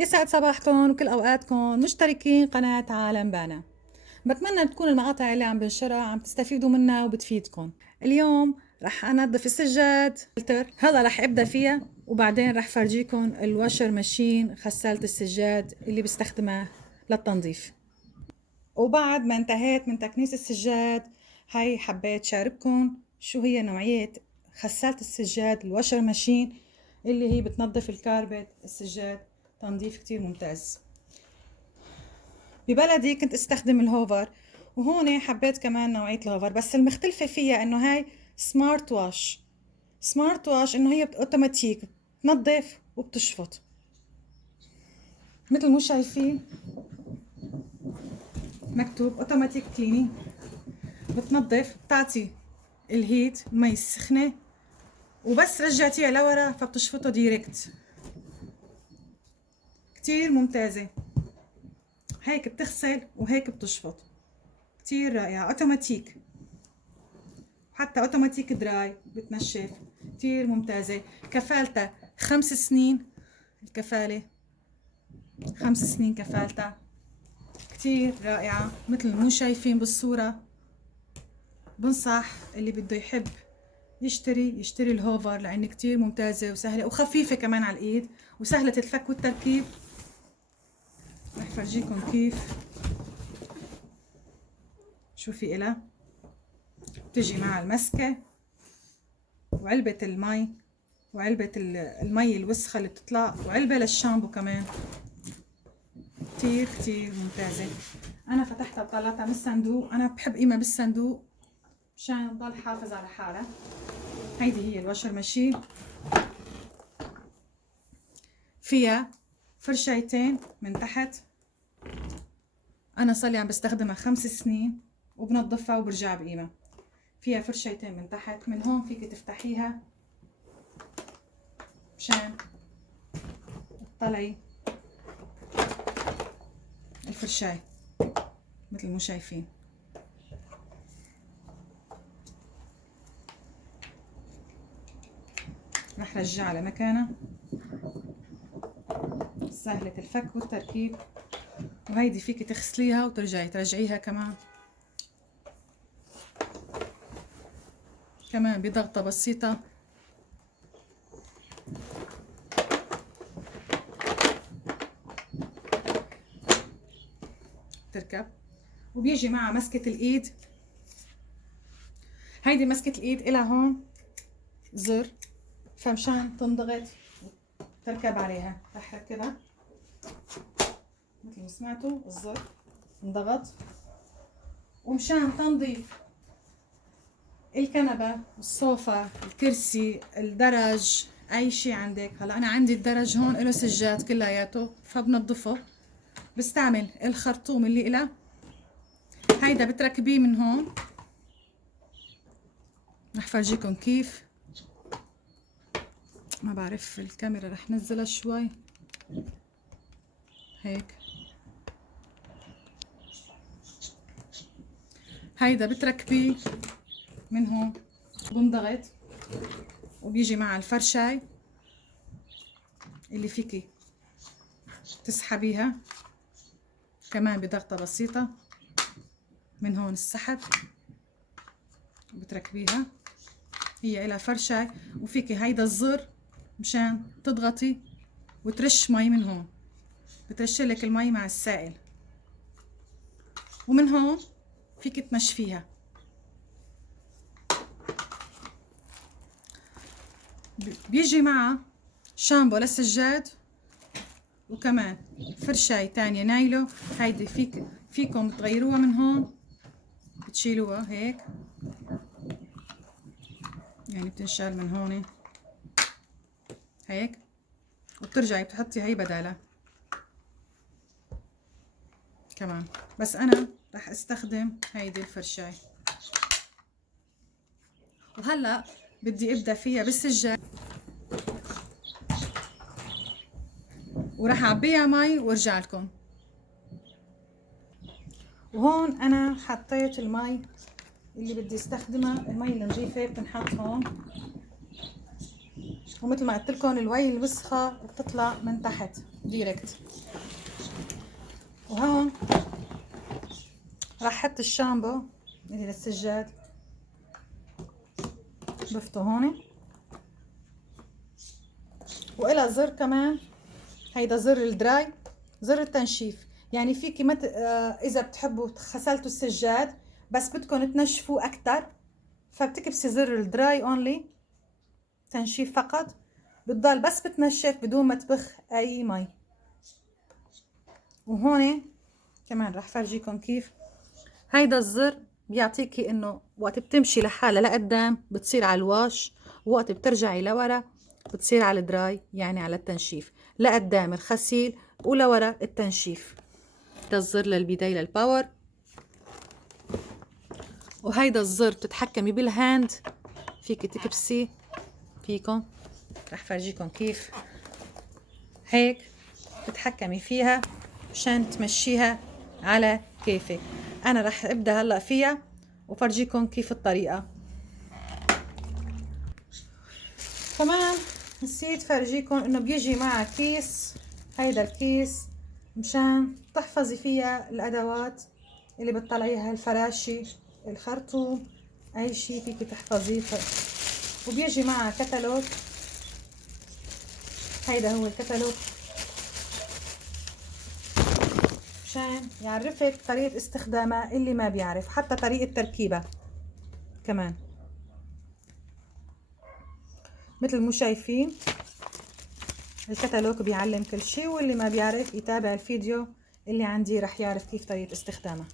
يسعد صباحكم وكل اوقاتكم مشتركين قناة عالم بانا. بتمنى تكون المقاطع اللي عم بنشرها عم تستفيدوا منها وبتفيدكم. اليوم رح انظف السجاد، هلا رح ابدا فيها وبعدين رح فرجيكم الواشر ماشين غسالة السجاد اللي بستخدمها للتنظيف. وبعد ما انتهيت من تكنيس السجاد هاي حبيت شارككم شو هي نوعية غسالة السجاد الواشر ماشين اللي هي بتنظف الكاربت السجاد تنظيف كتير ممتاز. ببلدي كنت استخدم الهوفر، وهون حبيت كمان نوعية الهوفر، بس المختلفة فيها انه هاي سمارت واش. سمارت واش انه هي اوتوماتيك بتنظف وبتشفط مثل مو شايفين مكتوب اوتوماتيك كلينينج. بتنظف بتعطي الهيت المي السخنة وبس رجعتيها لورا فبتشفطه ديركت. كتير ممتازة، هيك بتغسل وهيك بتشفط، كتير رائعة. اوتوماتيك، حتى اوتوماتيك دراي بتنشف، كتير ممتازة. كفالتها 5 سنين، الكفالة 5 سنين كفالتها، كتير رائعة مثل مو شايفين بالصورة. بنصح اللي بده يحب يشتري الهوفر لأن كتير ممتازة وسهلة وخفيفة كمان على الإيد وسهلة الفك والتركيب. رح فرجيكم كيف. شوفي إلها بتجي مع المسكة وعلبة المي وعلبة المي الوسخة اللي بتطلع وعلبة للشامبو كمان. كتير كتير ممتازة. أنا فتحتها وطلعتها من الصندوق، أنا بحب قيمة بالصندوق مشان تضل حافظ على حالها. هيدي هي الواشر ماشين، فيها فرشايتين من تحت. أنا صار عم بستخدمها 5 سنين وبنظفها وبرجع بقيمة. فيها فرشايتين من تحت، من هون فيك تفتحيها مشان تطلعي الفرشاي مثل مو شايفين. رح رجعها لمكانها، سهلة الفك والتركيب. وهيدي فيك تغسليها وترجعي ترجعيها كمان بضغطة بسيطة. تركب وبيجي معها مسكة الايد. هيدي مسكة الايد إلها هون زر فمشان تنضغط تركب عليها. رح ركبها مثل ما سمعتوا، الزر انضغط. ومشان تنظيف الكنبة الصوفة الكرسي الدرج اي شي عندك. هلا انا عندي الدرج هون له سجاد كلياته فبنظفه. بستعمل الخرطوم اللي إله، هيدا بتركبيه من هون. رح فرجيكم كيف. ما بعرف الكاميرا رح نزلها شوي هيك. هيدا بتركبيه من هون بنضغط وبيجي مع الفرشاي اللي فيكي تسحبيها كمان بضغطة بسيطة. من هون السحب بتركبيها، هي إلها فرشاي وفيكي هيدا الزر مشان تضغطي وترش مي. من هون بترشلك المي مع السائل، ومن هون فيك تنشفيها. بيجي معها شامبو للسجاد وكمان فرشاي تانية نايلو. هيدي فيكم تغيروها من هون، بتشيلوها هيك يعني بتنشال من هون هيك وبترجعي بتحطي هي بدالها كمان. بس انا رح استخدم هيدي الفرشاي. وهلا بدي ابدا فيها بالسجاد وراح اعبيها مي وارجع لكم. وهون انا حطيت المي اللي بدي استخدمها. المي النظيفه بتنحط هون، ومثل ما قلت لكم المي الوسخه بتطلع من تحت. ديركت. وهون راح احط الشامبو اللي للسجاد، بفته هون. وإلها زر كمان، هيدا زر الدراي، زر التنشيف. يعني فيكي اذا بتحبوا غسلتوا السجاد بس بدكم تنشفوه اكتر، فبتكبسي زر الدراي اونلي، تنشيف فقط، بتضل بس بتنشف بدون ما تبخ اي مي. وهون كمان رح فرجيكم كيف هيدا الزر بيعطيكي انه وقت بتمشي لحالها لقدام بتصير على الواش، ووقت بترجعي لورا بتصير على الدراي، يعني على التنشيف. لقدام الغسيل ولورا التنشيف. ده الزر للبداية للباور. وهيدا الزر بتتحكمي بالهاند، فيك تكبسي فيكم، رح فرجيكم كيف هيك تتحكمي فيها مشان تمشيها على كيفك. انا رح ابدا هلا فيها وفرجيكم كيف الطريقه. كمان نسيت فرجيكم انه بيجي معها كيس، هيدا الكيس مشان تحفظي فيها الادوات اللي بتطلعيها، الفراشي، الخرطوم، اي شيء فيك تحفظيه. وبيجي معها كتالوج، هيدا هو الكتالوج مشان يعرفك طريقة استخدامها اللي ما بيعرف، حتى طريقة تركيبها كمان. مثل مو شايفين الكتالوج بيعلم كل شيء، واللي ما بيعرف يتابع الفيديو اللي عندي رح يعرف كيف طريقة استخدامها.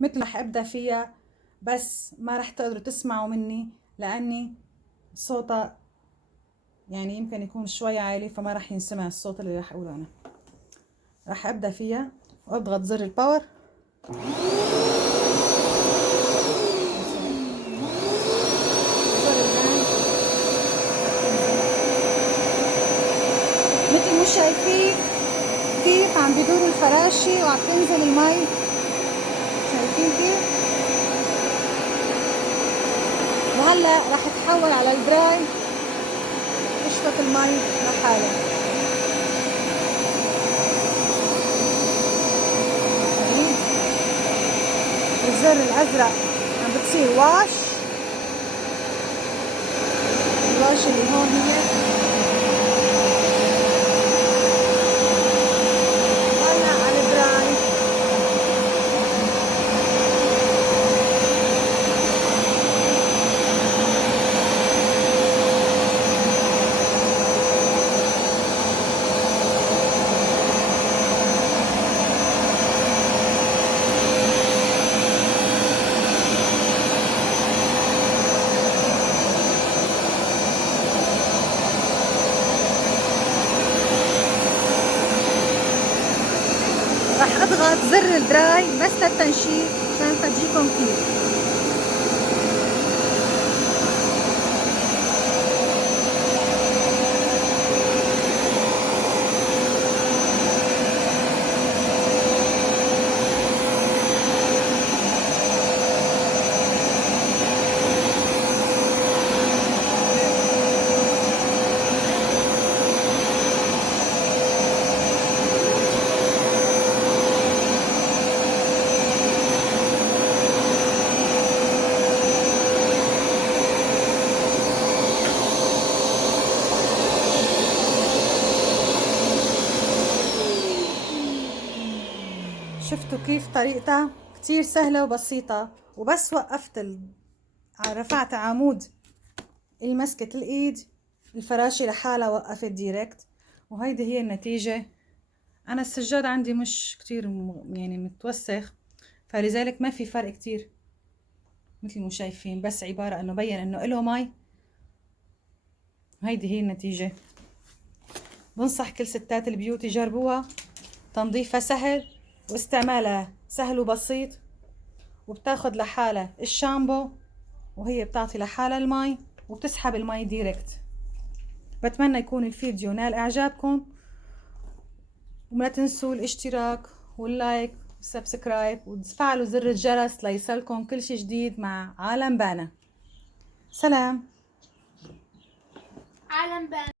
مثل رح ابدأ فيها بس ما رح تقدروا تسمعوا مني لاني صوتها يعني يمكن يكون شوي عالي، فما رح ينسمع الصوت اللي رح اقوله انا. رح ابدأ فيها واضغط زر الباور. مثل ما شايفين كيف عم بدور الفراشي وعم تنزل المي، شايفين كيف؟ وهلا راح تحول على الدراي تشفط المي لحالها. الزر الازرق عم بتصير واش، الواش اللي هون هي هلا على الدراي. راح اضغط زر الدراي بس للتنشيف عشان فرجيكم كيف. شفتوا كيف طريقتها كتير سهلة وبسيطة، وبس وقفت رفعت عمود المسكة الايد الفراشة لحالها وقفت ديركت. وهيدي هي النتيجة. انا السجاد عندي مش كتير يعني متوسخ، فلذلك ما في فرق كتير مثل ما شايفين، بس عبارة انه بين انه له مي. هيدي هي النتيجة. بنصح كل ستات البيوت يجربوها، تنظيفها سهل واستعمالها سهل وبسيط، وبتاخد لحالها الشامبو وهي بتعطي لحالها المي وبتسحب المي ديركت. بتمنى يكون الفيديو نال اعجابكم، وما تنسوا الاشتراك واللايك والسبسكرايب وتفعلوا زر الجرس ليصلكم كل شي جديد مع عالم بانا. سلام. عالم بانا.